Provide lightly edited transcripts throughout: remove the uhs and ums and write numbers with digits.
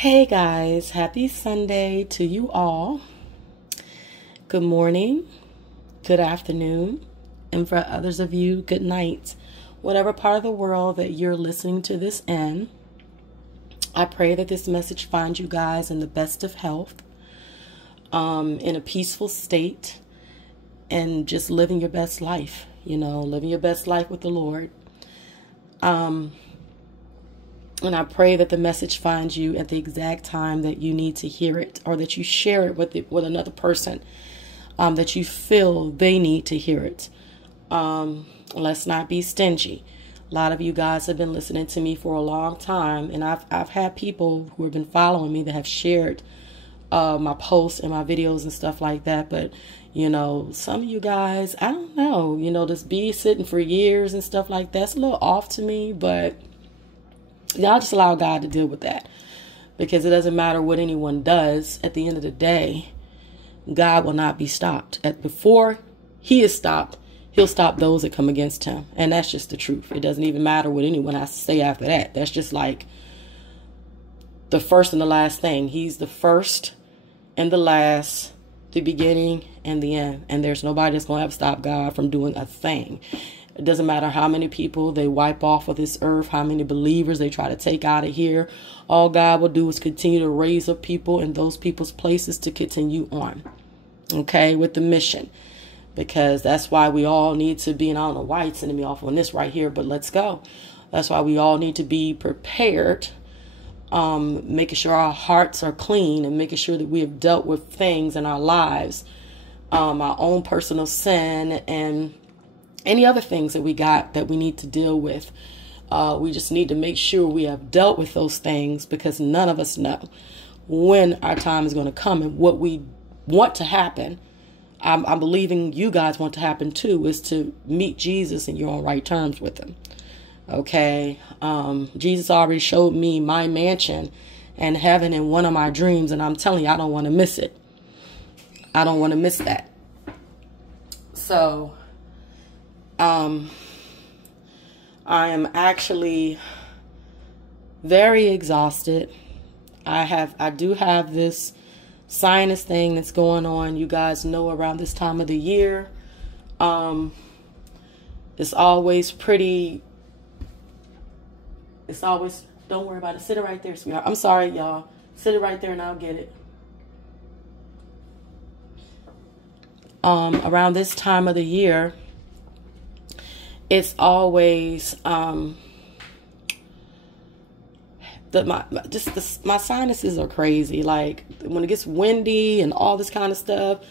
Hey guys, happy Sunday to you all. Good morning, good afternoon, and for others of you, good night. Whatever part of the world that you're listening to this in, I pray that this message finds you guys in the best of health, in a peaceful state, and just living your best life, living your best life with the Lord. And I pray that the message finds you at the exact time that you need to hear it, or that you share it with another person that you feel they need to hear it. Let's not be stingy. A lot of you guys have been listening to me for a long time, and I've had people who have been following me that have shared my posts and my videos and stuff like that. But some of you guys, I don't know, just be sitting for years and stuff like that's a little off to me, but y'all just allow God to deal with that, because it doesn't matter what anyone does. At the end of the day, God will not be stopped. Before he is stopped, he'll stop those that come against him. And that's just the truth. It doesn't even matter what anyone has to say after that. That's just like the first and the last thing. He's the first and the last, the beginning and the end. And there's nobody that's going to ever stop God from doing a thing. It doesn't matter how many people they wipe off of this earth, how many believers they try to take out of here. All God will do is continue to raise up people in those people's places to continue on, okay, with the mission. Because that's why we all need to be, and I don't know why it's sending me off on this right here, but let's go. That's why we all need to be prepared, making sure our hearts are clean and making sure that we have dealt with things in our lives, our own personal sin and any other things that we got that we need to deal with. We just need to make sure we have dealt with those things, because none of us know when our time is going to come. And what we want to happen, I'm believing you guys want to happen too, is to meet Jesus and you're on right terms with him. Okay. Jesus already showed me my mansion and heaven in one of my dreams. And I'm telling you, I don't want to miss it. I don't want to miss that. So I am actually very exhausted. I do have this sinus thing that's going on. You guys know around this time of the year, it's always, don't worry about it. Sit it right there, sweetheart. I'm sorry, y'all. Sit it right there and I'll get it. Around this time of the year, it's always my sinuses are crazy. Like when it gets windy and all this kind of stuff,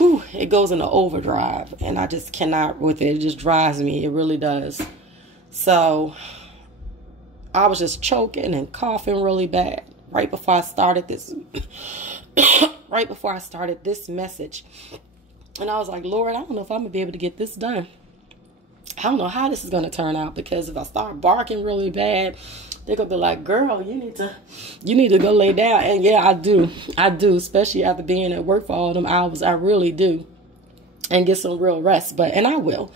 it goes into overdrive, and I just cannot with it. It just drives me. It really does. So I was just choking and coughing really bad right before I started this. Right before I started this message, and I was like, Lord, I don't know if I'm gonna be able to get this done. I don't know how this is going to turn out, because if I start barking really bad, they're going to be like, girl, you need to go lay down. And yeah, I do, especially after being at work for all them hours. I really do, and get some real rest, and I will.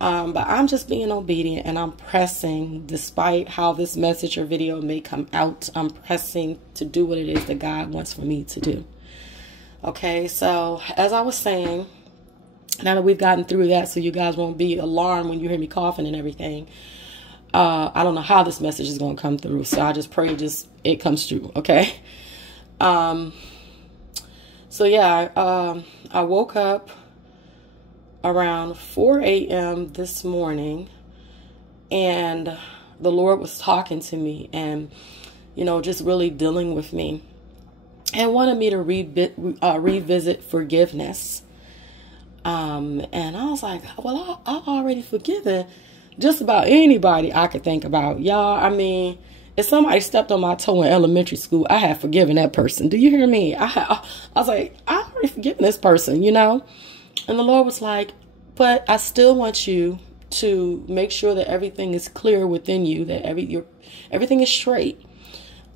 But I'm just being obedient, and I'm pressing, despite how this message or video may come out, I'm pressing to do what it is that God wants for me to do. Okay. So as I was saying, now that we've gotten through that, so you guys won't be alarmed when you hear me coughing and everything, I don't know how this message is going to come through. So I just pray it comes through. Okay. So yeah, I woke up around 4 a.m. this morning, and the Lord was talking to me and, just really dealing with me, and wanted me to revisit forgiveness. And I was like, well, I've already forgiven just about anybody I could think about. Y'all, I mean, if somebody stepped on my toe in elementary school, I have forgiven that person. Do you hear me? I was like, I've already forgiven this person, And the Lord was like, but I still want you to make sure that everything is clear within you, that everything is straight.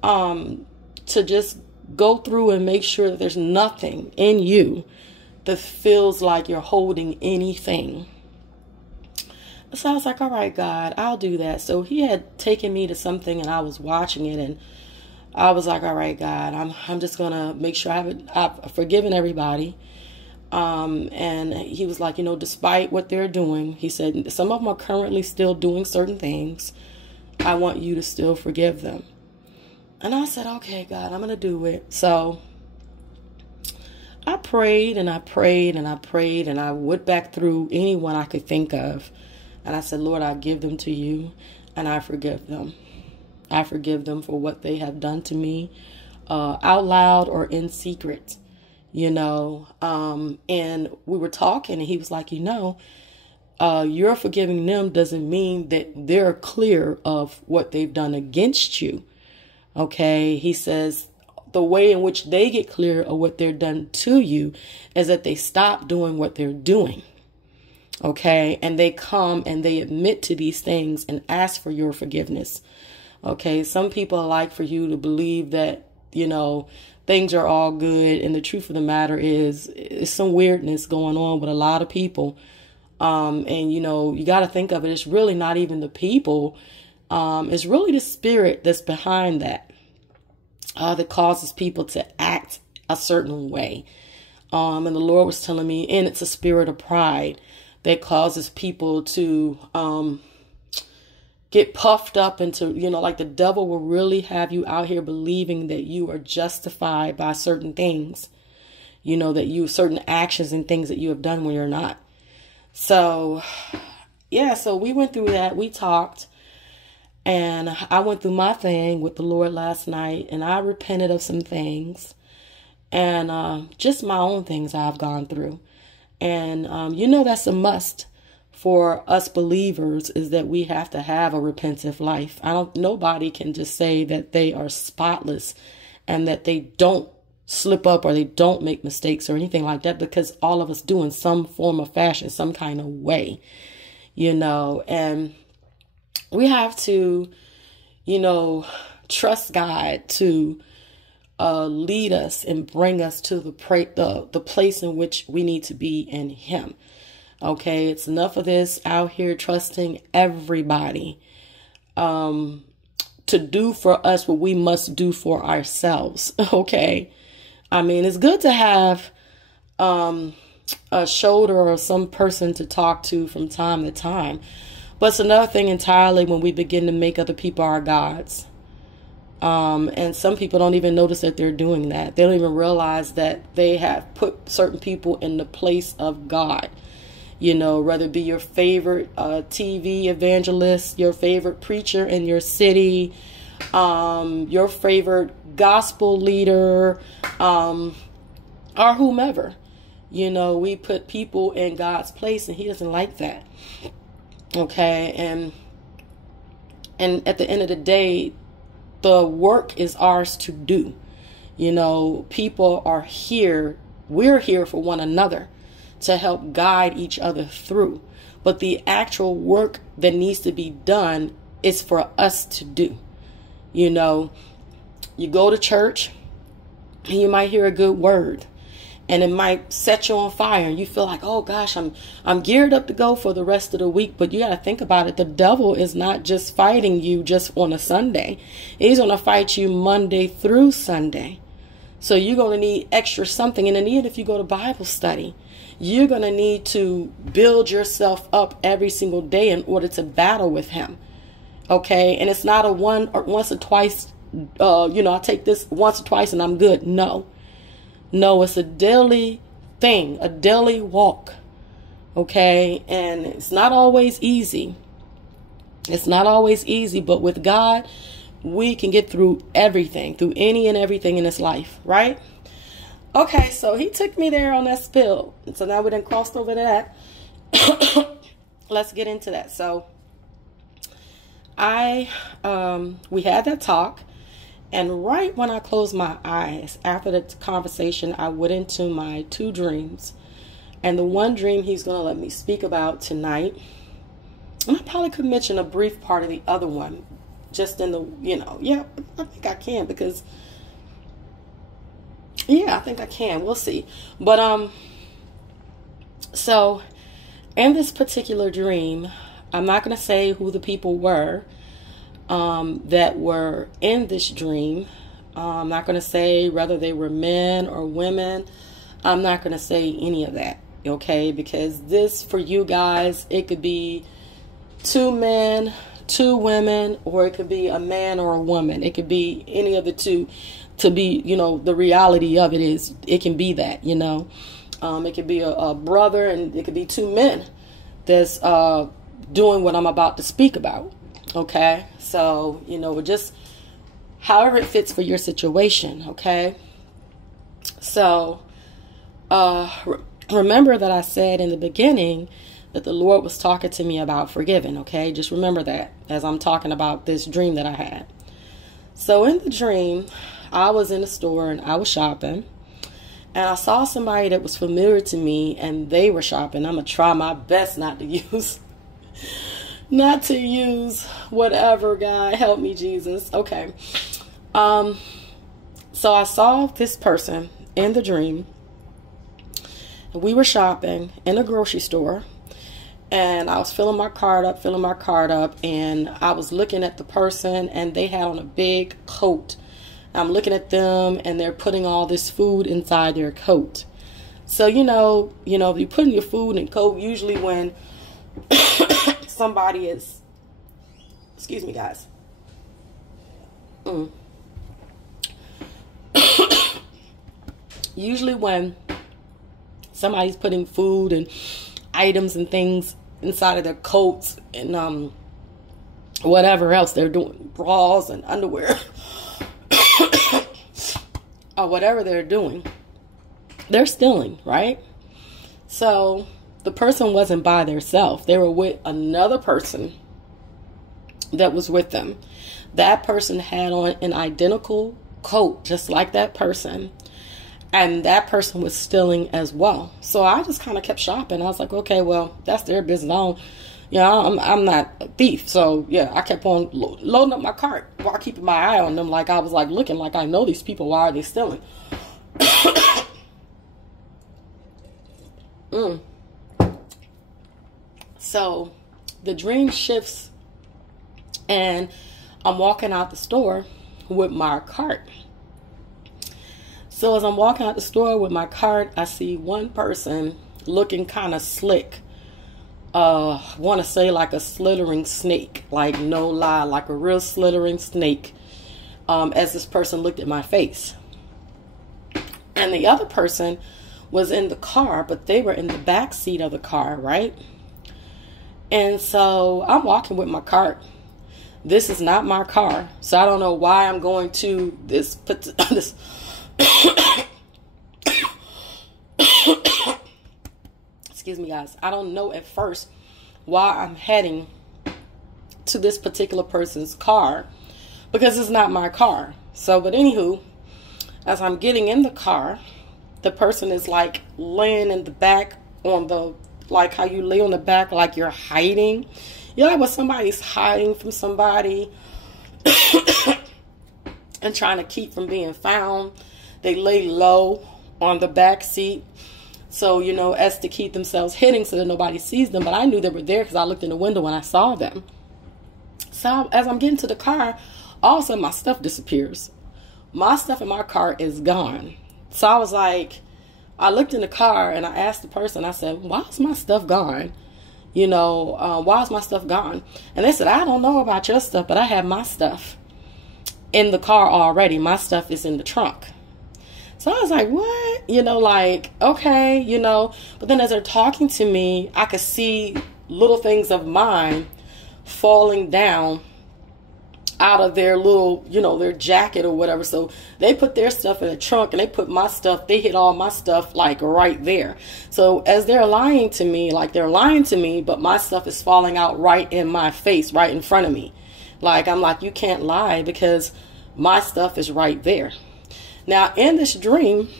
To just go through and make sure that there's nothing in you that feels like you're holding anything. So I was like, all right, God, I'll do that. So he had taken me to something, and I was watching it, and I was like, all right, God, I'm just going to make sure I've forgiven everybody. And he was like, despite what they're doing, he said, some of them are currently still doing certain things. I want you to still forgive them. And I said, okay, God, I'm going to do it. So I prayed and I prayed and I prayed, and I went back through anyone I could think of. And I said, Lord, I give them to you, and I forgive them. I forgive them for what they have done to me, out loud or in secret, and we were talking, and he was like, you're forgiving them doesn't mean that they're clear of what they've done against you. Okay. He says the way in which they get clear of what they're done to you is that they stop doing what they're doing. Okay. And they come and they admit to these things and ask for your forgiveness. Okay. Some people like for you to believe that, things are all good. And the truth of the matter is some weirdness going on with a lot of people. And you got to think of it. It's really not even the people. It's really the spirit that's behind that causes people to act a certain way. And the Lord was telling me, and it's a spirit of pride that causes people to get puffed up into, like the devil will really have you out here believing that you are justified by certain things, that certain actions and things that you have done when you're not. So, yeah, so we went through that. We talked. And I went through my thing with the Lord last night, and I repented of some things and just my own things I've gone through. And, that's a must for us believers, is that we have to have a repentant life. Nobody can just say that they are spotless and that they don't slip up or they don't make mistakes or anything like that, because all of us do in some form of fashion, some kind of way, and we have to, trust God to lead us and bring us to the place in which we need to be in Him. Okay, it's enough of this out here trusting everybody to do for us what we must do for ourselves. Okay, I mean, it's good to have a shoulder or some person to talk to from time to time. But it's another thing entirely when we begin to make other people our gods. And some people don't even notice that they're doing that. They don't even realize that they have put certain people in the place of God. Whether it be your favorite TV evangelist, your favorite preacher in your city, your favorite gospel leader, or whomever. We put people in God's place, and He doesn't like that. Okay, and at the end of the day, the work is ours to do. People are here. We're here for one another to help guide each other through. But the actual work that needs to be done is for us to do. You go to church and you might hear a good word, and it might set you on fire, and you feel like, oh gosh, I'm geared up to go for the rest of the week. But you got to think about it. The devil is not just fighting you just on a Sunday. He's going to fight you Monday through Sunday. So you're going to need extra something. And then if you go to Bible study, you're going to need to build yourself up every single day in order to battle with him. Okay. And it's not a once or twice, I take this once or twice and I'm good. No, it's a daily thing, a daily walk. Okay. And it's not always easy. But with God, we can get through everything, through any and everything in this life, right? Okay, so he took me there on that spill. So now we done crossed over to that. Let's get into that. So we had that talk, and right when I closed my eyes after the conversation, I went into my 2 dreams. And the one dream he's going to let me speak about tonight, and I probably could mention a brief part of the other one, just in the, I think I can, because, I think I can. We'll see. But, so in this particular dream, I'm not going to say who the people were, that were in this dream. I'm not going to say whether they were men or women. I'm not going to say any of that, okay? Because this, for you guys, it could be 2 men, 2 women, or it could be a man or a woman. It could be any of the two. To be, you know, the reality of it is it can be that, you know. It could be a brother, and it could be 2 men that's doing what I'm about to speak about, okay? So, you know, just however it fits for your situation, okay? So, remember that I said in the beginning that the Lord was talking to me about forgiving, okay? Just remember that as I'm talking about this dream that I had. So in the dream, I was in the store and I was shopping, and I saw somebody that was familiar to me, and they were shopping. I'm going to try my best not to use whatever, God, help me, Jesus. Okay. So I saw this person in the dream. We were shopping in a grocery store, and I was filling my cart up, and I was looking at the person, and they had on a big coat. I'm looking at them, and they're putting all this food inside their coat. So, you know, if you put in your food in coat, usually when somebody is, excuse me, guys. Usually when somebody's putting food and items and things inside of their coats and whatever else they're doing, bras and underwear, or whatever they're doing, they're stealing, right? So the person wasn't by themselves. They were with another person that was with them. That person had on an identical coat, just like that person. And that person was stealing as well. So I just kind of kept shopping. I was like, okay, well, that's their business. I'm not a thief. So yeah, I kept on loading up my cart while keeping my eye on them. Like I was like looking like I know these people. Why are they stealing? So the dream shifts, and I'm walking out the store with my cart. So as I'm walking out the store with my cart, I see one person looking kind of slick. Want to say like a slithering snake, like no lie, like a real slithering snake. As this person looked at my face. And the other person was in the car, but they were in the back seat of the car, right? And so I'm walking with my cart. This is not my car, so I don't know why I'm going to this excuse me, guys. I don't know at first why I'm heading to this particular person's car, because it's not my car. So, but anywho, as I'm getting in the car, the person is like laying in the back on the, like how you lay on the back like you're hiding. You know, when somebody's hiding from somebody and trying to keep from being found, they lay low on the back seat. So, you know, as to keep themselves hidden so that nobody sees them. But I knew they were there because I looked in the window when I saw them. So as I'm getting to the car, all of a sudden my stuff disappears. My stuff in my car is gone. So I was like, I looked in the car and I asked the person, I said, why is my stuff gone? You know, why is my stuff gone? And they said, I don't know about your stuff, but I have my stuff in the car already. My stuff is in the trunk. So I was like, what? You know, like, okay, you know. But then as they're talking to me, I could see little things of mine falling down out of their little, you know, their jacket or whatever. So they put their stuff in the trunk and they put my stuff, they hid all my stuff like right there. So as they're lying to me, like they're lying to me, but my stuff is falling out right in my face, right in front of me. Like, I'm like, you can't lie because my stuff is right there. Now, in this dream,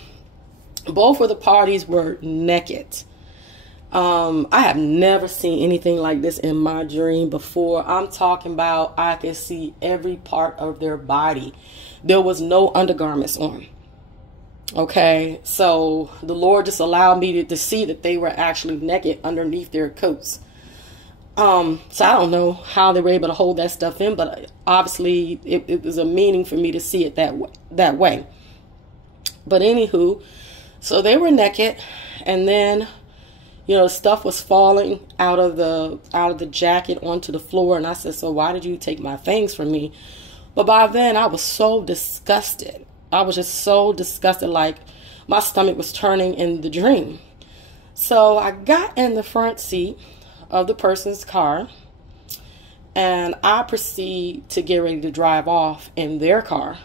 both of the parties were naked. I have never seen anything like this in my dream before. I'm talking about I could see every part of their body. There was no undergarments on. Okay, so the Lord just allowed me to see that they were actually naked underneath their coats. So I don't know how they were able to hold that stuff in, but obviously it was a meaning for me to see it that way. But anywho, so they were naked, and then, you know, stuff was falling out of the jacket onto the floor. And I said, so why did you take my things from me? But by then I was so disgusted. I was just so disgusted, like my stomach was turning in the dream. So I got in the front seat of the person's car, and I proceed to get ready to drive off in their car.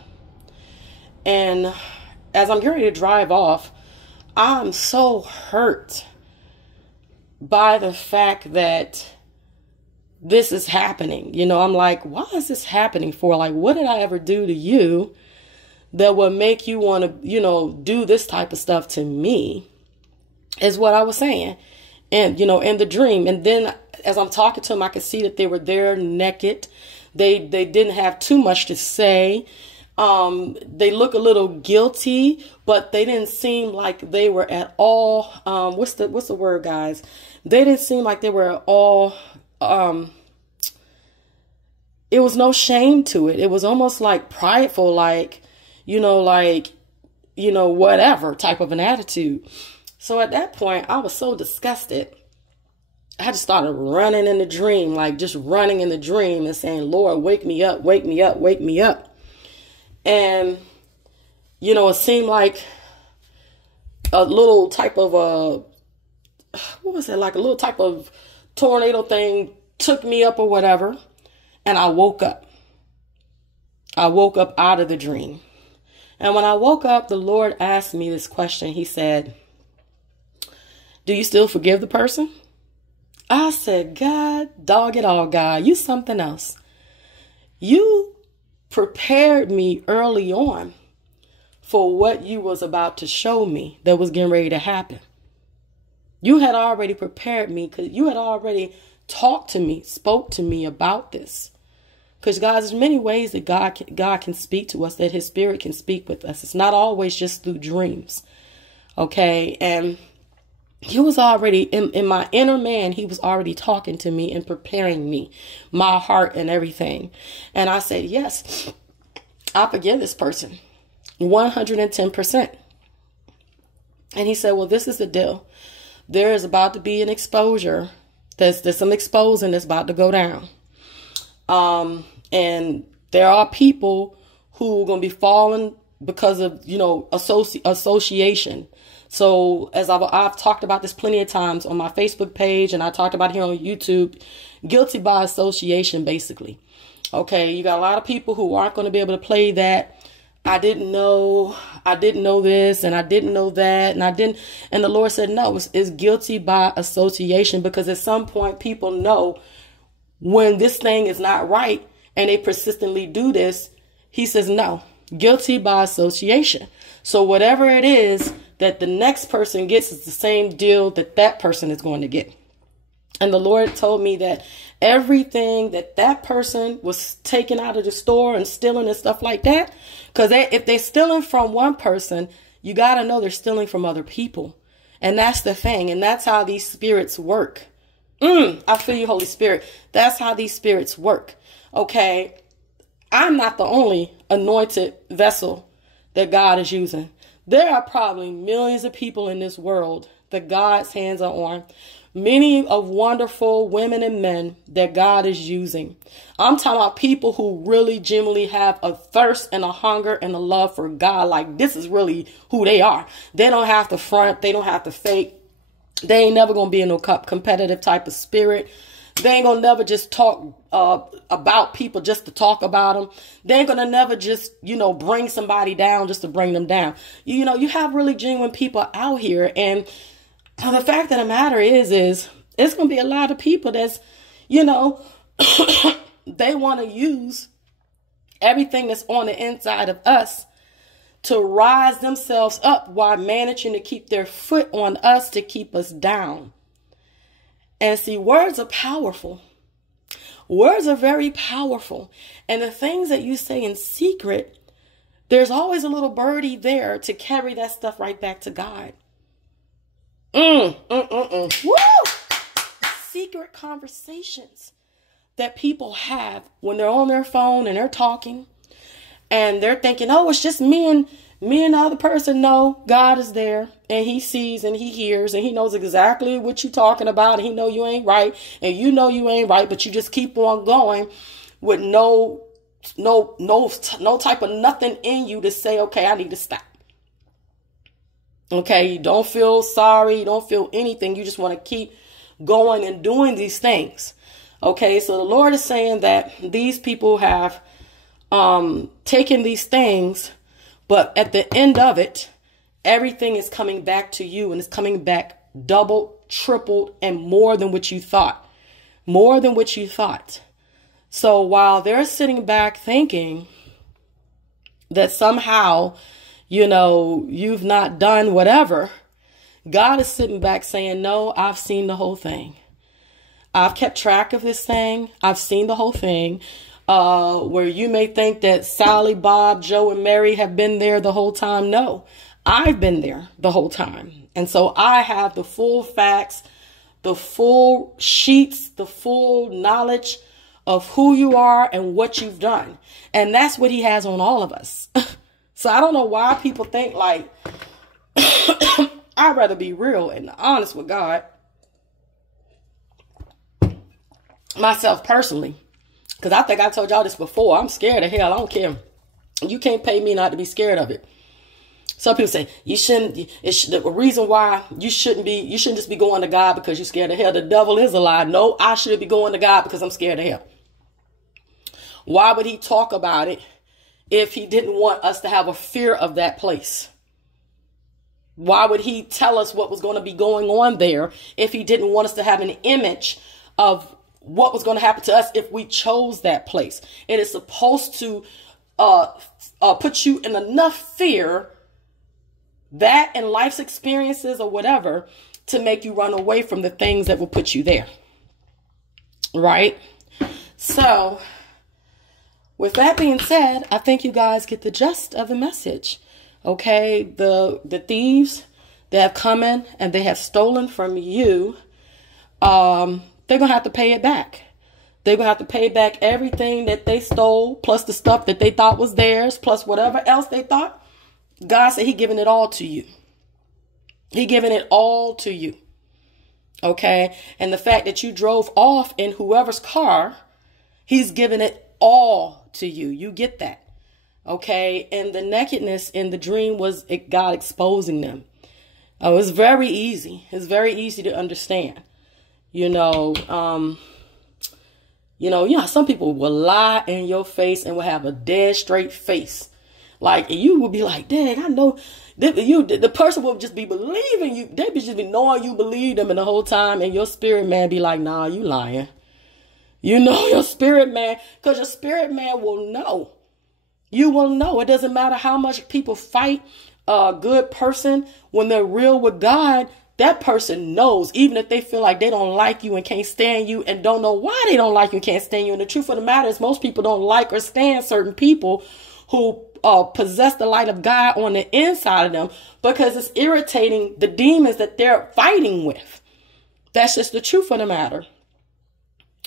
And as I'm getting ready to drive off, I'm so hurt by the fact that this is happening. You know, I'm like, why is this happening for? Like, what did I ever do to you that would make you want to, you know, do this type of stuff to me? Is what I was saying. And, you know, in the dream. And then as I'm talking to them, I could see that they were there naked. They didn't have too much to say. They look a little guilty, but they didn't seem like they were at all, what's the word, guys? They didn't seem like they were at all, it was no shame to it. It was almost like prideful, like, whatever type of an attitude. So at that point, I was so disgusted. I just started running in the dream, like just running in the dream and saying, Lord, wake me up, wake me up, wake me up. And, you know, it seemed like a little type of like a little type of tornado thing took me up or whatever. And I woke up. I woke up out of the dream. And when I woke up, the Lord asked me this question. He said, do you still forgive the person? I said, God, dog it all, God, you something else. You prepared me early on for what you was about to show me that was getting ready to happen. You had already prepared me because you had already talked to me, spoke to me about this. Because, guys, there's many ways that God can speak to us, that his spirit can speak with us. It's not always just through dreams. Okay. And he was already in my inner man. He was already talking to me and preparing me, my heart and everything. And I said, yes, I forgive this person 110%. And he said, well, this is the deal. There is about to be an exposure. There's some exposing that's about to go down. And there are people who are going to be falling because of, association. So as I've talked about this plenty of times on my Facebook page, and I talked about it here on YouTube, guilty by association, basically. Okay. You got a lot of people who aren't going to be able to play that. I didn't know this, and I didn't know that, and the Lord said, no, it's guilty by association, because at some point people know when this thing is not right and they persistently do this. He says, no, guilty by association. So whatever it is that the next person gets is the same deal that person is going to get. And the Lord told me that everything that person was taking out of the store and stealing and stuff like that, because if they're stealing from one person, you got to know they're stealing from other people. And that's the thing. And that's how these spirits work. I feel you, Holy Spirit. That's how these spirits work. Okay. I'm not the only anointed vessel that God is using. There are probably millions of people in this world that God's hands are on. Many of wonderful women and men that God is using. I'm talking about people who really genuinely have a thirst and a hunger and a love for God. Like, this is really who they are. They don't have to front. They don't have to fake. They ain't never going to be in no competitive type of spirit. They ain't going to never just talk about people just to talk about them. They ain't going to never just, bring somebody down just to bring them down. You have really genuine people out here. And the fact of the matter is it's going to be a lot of people that's, they want to use everything that's on the inside of us to rise themselves up while managing to keep their foot on us to keep us down. And see, words are powerful. Words are very powerful. And the things that you say in secret, there's always a little birdie there to carry that stuff right back to God. Woo! secret conversations that people have when they're on their phone and they're talking and they're thinking, oh, it's just me and the other person. No, God is there and he sees and he hears and he knows exactly what you're talking about. And he know you ain't right and you know you ain't right, but you just keep on going with no type of nothing in you to say, okay, I need to stop. Okay, you don't feel sorry. You don't feel anything. You just want to keep going and doing these things. Okay, so the Lord is saying that these people have taken these things, but at the end of it, everything is coming back to you and it's coming back double, tripled, and more than what you thought. More than what you thought. So while they're sitting back thinking that somehow, you've not done whatever, God is sitting back saying, no, I've seen the whole thing. I've kept track of this thing. I've seen the whole thing. Where you may think that Sally, Bob, Joe, and Mary have been there the whole time. No, I've been there the whole time. And so I have the full facts, the full sheets, the full knowledge of who you are and what you've done. And that's what he has on all of us. So I don't know why people think like, I'd rather be real and honest with God. Myself personally. Because I think I told y'all this before. I'm scared of hell. I don't care. You can't pay me not to be scared of it. Some people say you shouldn't. The reason why you shouldn't just be going to God because you're scared of hell. The devil is a lie. No, I should be going to God because I'm scared of hell. Why would he talk about it if he didn't want us to have a fear of that place? Why would he tell us what was going to be going on there if he didn't want us to have an image of what was going to happen to us if we chose that place? It is supposed to put you in enough fear, that and life's experiences or whatever, to make you run away from the things that will put you there. Right? So, with that being said, I think you guys get the gist of the message. Okay? The thieves that have come in and they have stolen from you, they're going to have to pay it back. They're going to have to pay back everything that they stole, plus the stuff that they thought was theirs, plus whatever else they thought. God said He giving it all to you. He giving it all to you. Okay? And the fact that you drove off in whoever's car, He's giving it all to you. You get that. Okay? And the nakedness in the dream was God exposing them. Oh, it's very easy. It's very easy to understand. Some people will lie in your face and will have a dead straight face. Like, and you will be like, dang, I know the person will just be believing you. They just be knowing you believe them, and the whole time, and your spirit man be like, nah, you lying. Your spirit man, because your spirit man will know. You will know. It doesn't matter how much people fight a good person. When they're real with God, that person knows, even if they feel like they don't like you and can't stand you and don't know why they don't like you and can't stand you. And the truth of the matter is most people don't like or stand certain people who possess the light of God on the inside of them, because it's irritating the demons that they're fighting with. That's just the truth of the matter.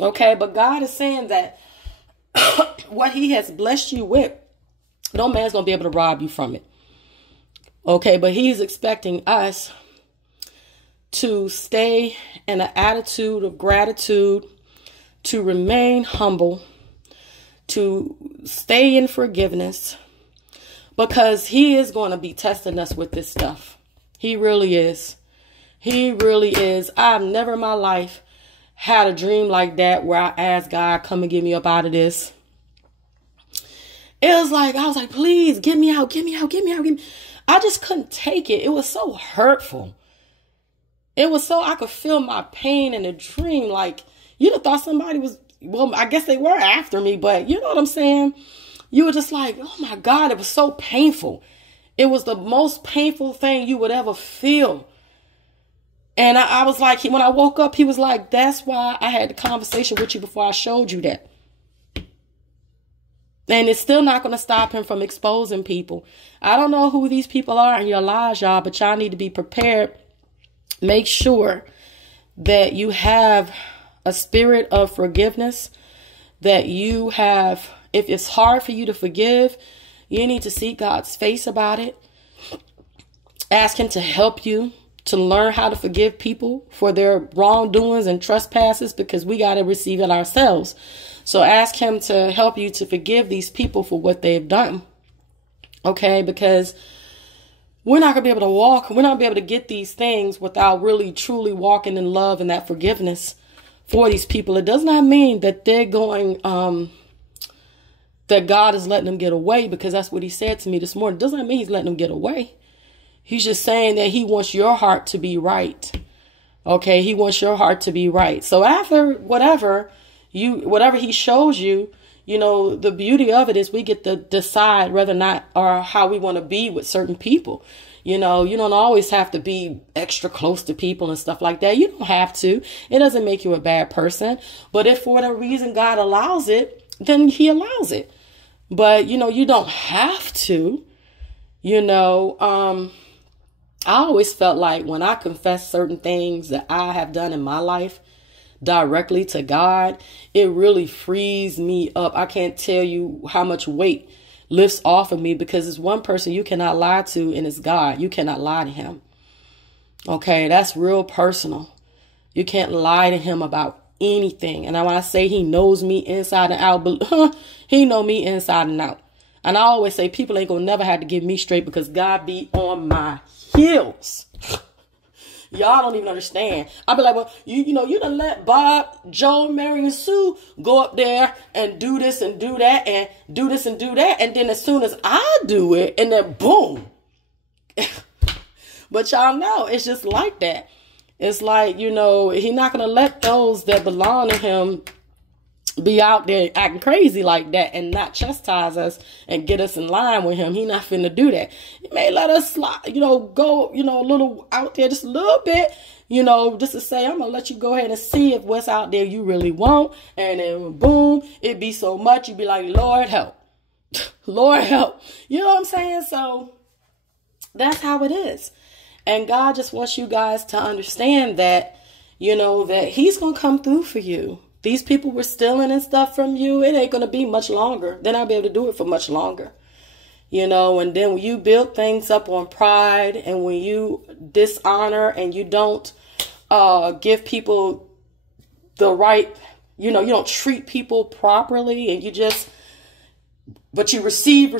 Okay, but God is saying that what He has blessed you with, no man's going to be able to rob you from it. Okay, but He's expecting us to stay in an attitude of gratitude, to remain humble, to stay in forgiveness, because He is going to be testing us with this stuff. He really is. He really is. I've never in my life had a dream like that where I asked God, come and get me up out of this. I was like, please get me out, get me out, get me out, get me. I just couldn't take it. It was so hurtful. It was so, I could feel my pain in the dream. Like, you'd have thought somebody was, well, I guess they were after me, but you know what I'm saying? You were just like, oh my God, it was so painful. It was the most painful thing you would ever feel. And I was like, when I woke up, He was like, that's why I had the conversation with you before I showed you that. And it's still not going to stop Him from exposing people. I don't know who these people are in your lives, y'all, but y'all need to be prepared. Make sure that you have a spirit of forgiveness that you have, if it's hard for you to forgive, you need to seek God's face about it. Ask him to help you to learn how to forgive people for their wrongdoings and trespasses, because we got to receive it ourselves. So ask him to help you to forgive these people for what they've done. Okay, because we're not going to be able to walk. We're not going to be able to get these things without really truly walking in love and that forgiveness for these people. It does not mean that they're going, that God is letting them get away, because that's what he said to me this morning. It doesn't mean he's letting them get away. He's just saying that he wants your heart to be right. Okay, he wants your heart to be right. So after whatever he shows you, you know, the beauty of it is we get to decide whether or not or how we want to be with certain people. You know, you don't always have to be extra close to people and stuff like that. You don't have to. It doesn't make you a bad person. But if for whatever reason God allows it, then he allows it. But, you know, you don't have to. You know, I always felt like when I confess certain things that I have done in my life directly to God, it really frees me up. I can't tell you how much weight lifts off of me, because it's one person you cannot lie to, and it's God. You cannot lie to him. Okay, that's real personal. You can't lie to him about anything. And when I say he knows me inside and out, but he know me inside and out. And I always say people ain't gonna never have to get me straight, because God be on my heels. Y'all don't even understand. I'll be like, well, you know, you done let Bob, Joe, Mary, and Sue go up there and do this and do that and do this and do that. And then as soon as I do it, and then boom. But y'all know, it's just like that. It's like, you know, he's not going to let those that belong to him be out there acting crazy like that and not chastise us and get us in line with him. He not finna do that. He may let us slide, you know, go, you know, a little out there, just a little bit, you know, just to say, I'm gonna let you go ahead and see if what's out there you really want. And then boom, it be so much, you be like, Lord help. Lord help. You know what I'm saying? So that's how it is. And God just wants you guys to understand that, you know, that he's gonna come through for you. These people were stealing and stuff from you. It ain't going to be much longer. They're not be able to do it for much longer. You know, and then when you build things up on pride, and when you dishonor and you don't give people the right, you know, you don't treat people properly, and you just, but you receive.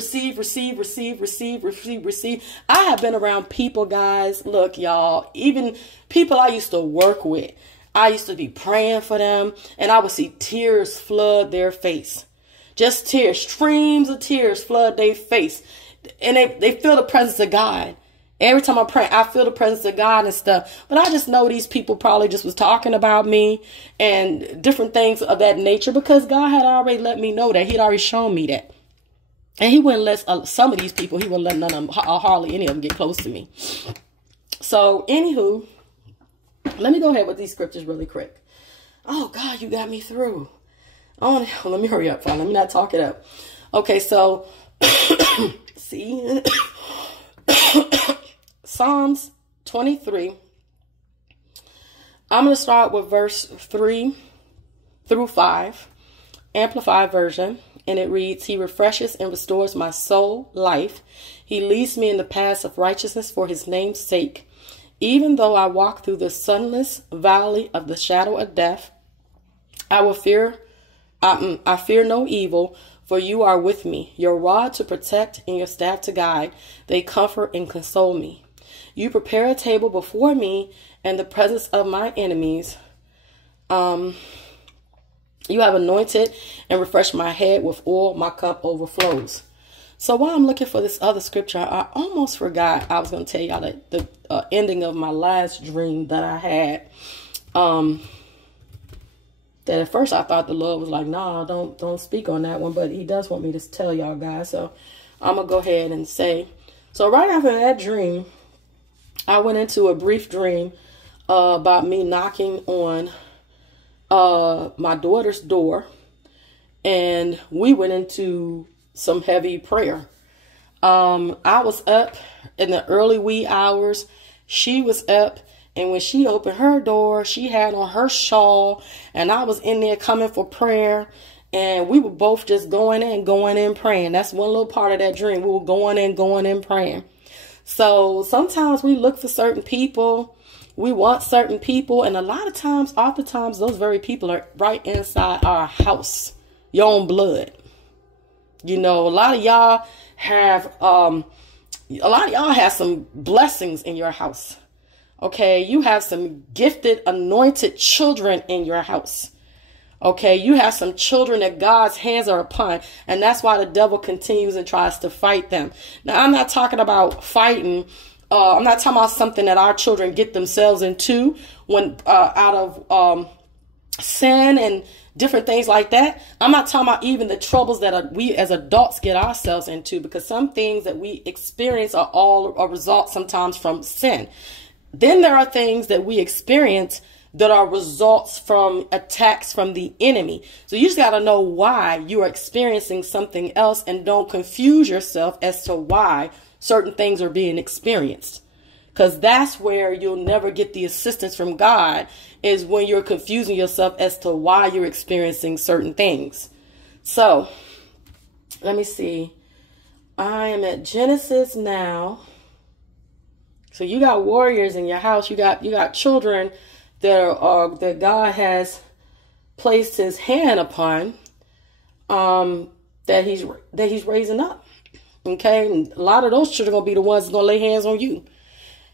I have been around people, guys. Look, y'all, even people I used to work with. I used to be praying for them, and I would see tears flood their face. Just tears, streams of tears flood their face. And they feel the presence of God. Every time I pray, I feel the presence of God and stuff. But I just know these people probably just was talking about me and different things of that nature, because God had already let me know that. He'd already shown me that. And he wouldn't let some of these people, he wouldn't let none of them, hardly any of them, get close to me. So, anywho, let me go ahead with these scriptures really quick. Oh, God, you got me through. Oh, let me hurry up, fine. Let me not talk it up. Okay, so, see, Psalms 23. I'm going to start with verse 3 through 5, Amplified Version. And it reads, he refreshes and restores my soul, life. He leads me in the paths of righteousness for his name's sake. Even though I walk through the sunless valley of the shadow of death, I fear no evil, for you are with me. Your rod to protect and your staff to guide, they comfort and console me. You prepare a table before me in the presence of my enemies. You have anointed and refreshed my head with oil. My cup overflows. So while I'm looking for this other scripture, I almost forgot. I was going to tell y'all that the ending of my last dream that I had. That at first I thought the Lord was like, nah, don't speak on that one. But he does want me to tell y'all guys. So I'm going to go ahead and say. So right after that dream, I went into a brief dream about me knocking on my daughter's door, and we went into some heavy prayer. I was up in the early wee hours. She was up And when she opened her door, she had on her shawl, and I was in there coming for prayer. And we were both just going in, praying. That's one little part of that dream. We were going in, praying. So sometimes we look for certain people. We want certain people. And a lot of times, oftentimes, those very people are right inside our house, your own blood. You know, a lot of y'all have some blessings in your house. Okay, you have some gifted, anointed children in your house. Okay, you have some children that God's hands are upon, and that's why the devil continues and tries to fight them. Now, I'm not talking about fighting. I'm not talking about something that our children get themselves into when out of sin and different things like that. I'm not talking about even the troubles that we as adults get ourselves into, because some things that we experience are all a result sometimes from sin. Then there are things that we experience that are results from attacks from the enemy. So you just got to know why you are experiencing something else, and don't confuse yourself as to why certain things are being experienced. Because that's where you'll never get the assistance from God, is when you're confusing yourself as to why you're experiencing certain things. So let me see. I am at Genesis now. So you got warriors in your house. You got children that God has placed his hand upon, that he's raising up. Okay. And a lot of those children are going to be the ones that's going to lay hands on you.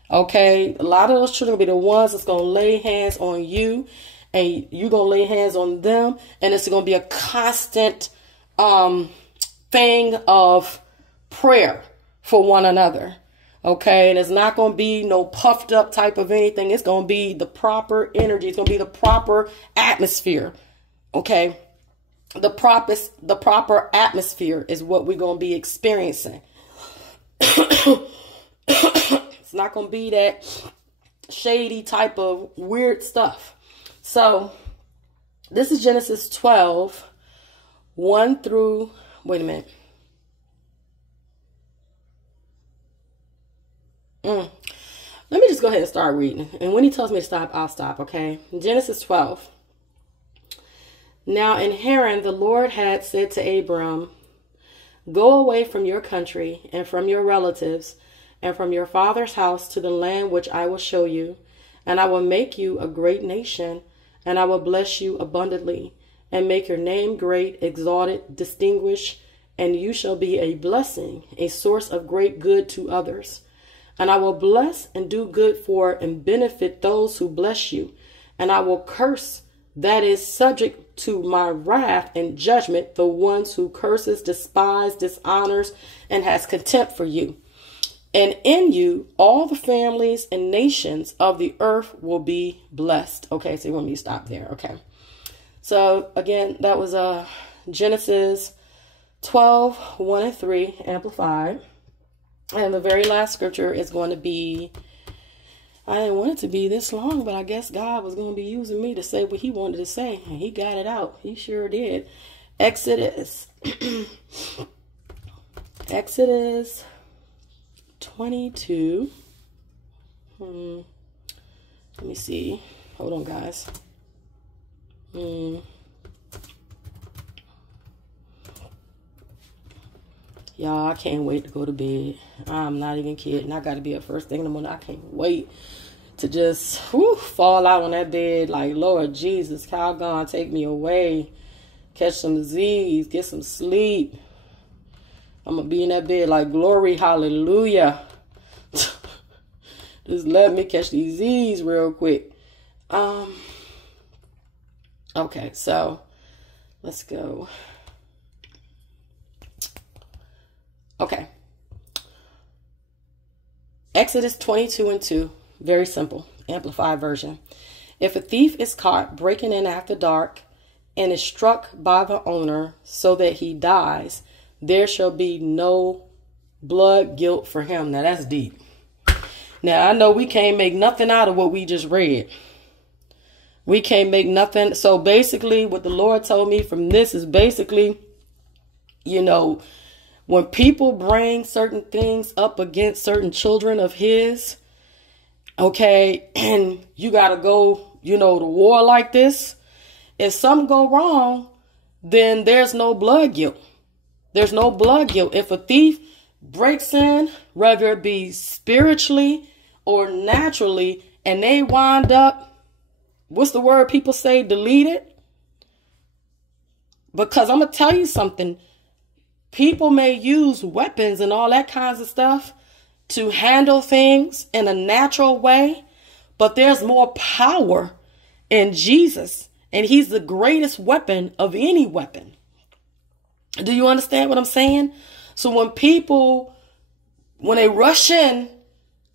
Okay. A lot of those children will be the ones that's going to lay hands on you, and you're going to lay hands on them. And it's going to be a constant, thing of prayer for one another. Okay, and it's not going to be no puffed up type of anything. It's going to be the proper energy. It's going to be the proper atmosphere. Okay, the proper atmosphere is what we're going to be experiencing. It's not going to be that shady type of weird stuff. So this is Genesis 12, 1 through, wait a minute. Let me just go ahead and start reading. And when he tells me to stop, I'll stop, okay? Genesis 12. Now in Haran, the Lord had said to Abram, "Go away from your country and from your relatives and from your father's house to the land which I will show you. And I will make you a great nation, and I will bless you abundantly, and make your name great, exalted, distinguished, and you shall be a blessing, a source of great good to others. And I will bless and do good for and benefit those who bless you. And I will curse, that is subject to my wrath and judgment, the ones who curses, despise, dishonors, and has contempt for you. And in you, all the families and nations of the earth will be blessed." Okay, so you want me to stop there. Okay. So again, that was Genesis 12, 1 and 3, Amplified. And the very last scripture is going to be, I didn't want it to be this long, but I guess God was going to be using me to say what he wanted to say. And he got it out. He sure did. Exodus. Exodus 22. Let me see. Hold on, guys. Y'all, I can't wait to go to bed. I'm not even kidding. I got to be up first thing in the morning. I can't wait to just fall out on that bed like, Lord Jesus, Calgon, take me away. Catch some Z's, get some sleep. I'm going to be in that bed like, glory, hallelujah. Just let me catch these Z's real quick. Okay, so let's go. Okay. Exodus 22 and 2. Very simple. Amplified version. "If a thief is caught breaking in after dark and is struck by the owner so that he dies, there shall be no blood guilt for him." Now that's deep. Now I know we can't make nothing out of what we just read. We can't make nothing. So basically what the Lord told me from this is basically, when people bring certain things up against certain children of his, okay, and you got to go, to war like this. If something go wrong, then there's no blood guilt. There's no blood guilt. If a thief breaks in, whether it be spiritually or naturally, and they wind up, what's the word people say, deleted? Because I'm going to tell you something. People may use weapons and all that kinds of stuff to handle things in a natural way, but there's more power in Jesus, and he's the greatest weapon of any weapon. Do you understand what I'm saying? So when they rush in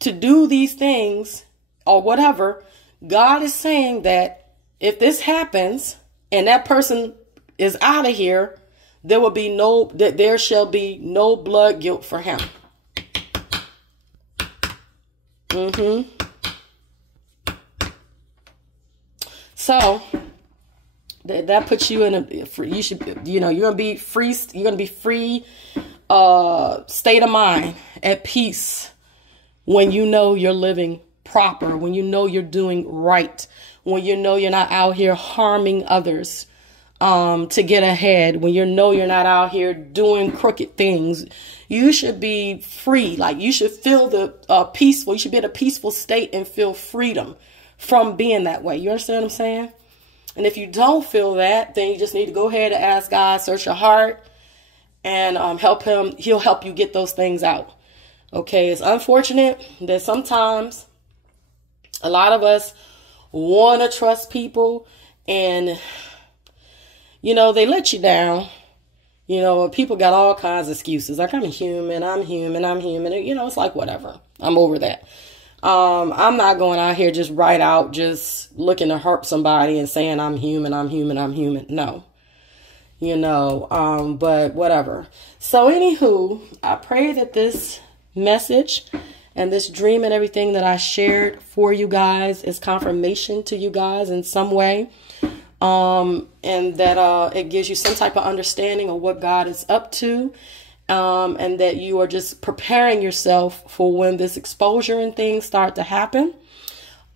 to do these things or whatever, God is saying that if this happens and that person is out of here, there shall be no blood guilt for him. So that puts you in you're going to be free. You're going to be free, state of mind, at peace, when you know you're living proper, when you know you're doing right, when you know you're not out here harming others to get ahead, when you know you're not out here doing crooked things. You should be free. Like, you should feel peaceful. You should be in a peaceful state and feel freedom from being that way. You understand what I'm saying? And if you don't feel that, then you just need to go ahead and ask God, search your heart, and help him. He'll help you get those things out. Okay, it's unfortunate that sometimes a lot of us want to trust people, and, they let you down. People got all kinds of excuses. Like, I'm human. It's like, whatever. I'm over that. I'm not going out here just right out, just looking to hurt somebody and saying I'm human. No. But whatever. So anywho, I pray that this message and this dream and everything that I shared for you guys is confirmation to you guys in some way. And that it gives you some type of understanding of what God is up to, and that you are just preparing yourself for when this exposure and things start to happen,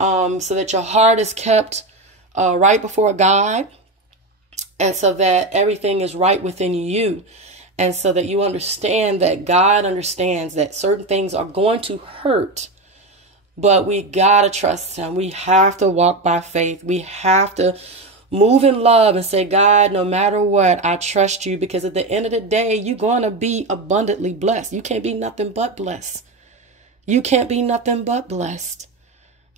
so that your heart is kept right before God, and so that everything is right within you, and so that you understand that God understands that certain things are going to hurt, but we gotta trust him. We have to walk by faith. We have to move in love and say, God, no matter what, I trust you, because at the end of the day, you're going to be abundantly blessed. You can't be nothing but blessed. You can't be nothing but blessed.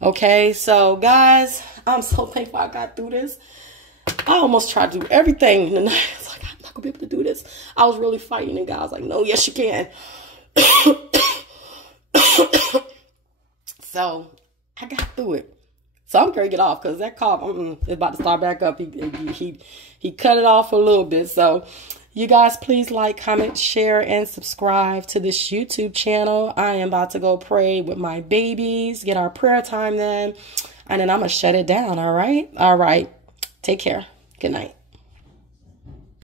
Okay, so guys, I'm so thankful I got through this. I almost tried to do everything tonight. I was like, I'm not going to be able to do this. I was really fighting, and God was like, no, yes, you can. So I got through it. So I'm going to get off, because that cough is about to start back up. He cut it off a little bit. So you guys, please like, comment, share, and subscribe to this YouTube channel. I am about to go pray with my babies, get our prayer time then, and then I'm going to shut it down. All right. Take care. Good night.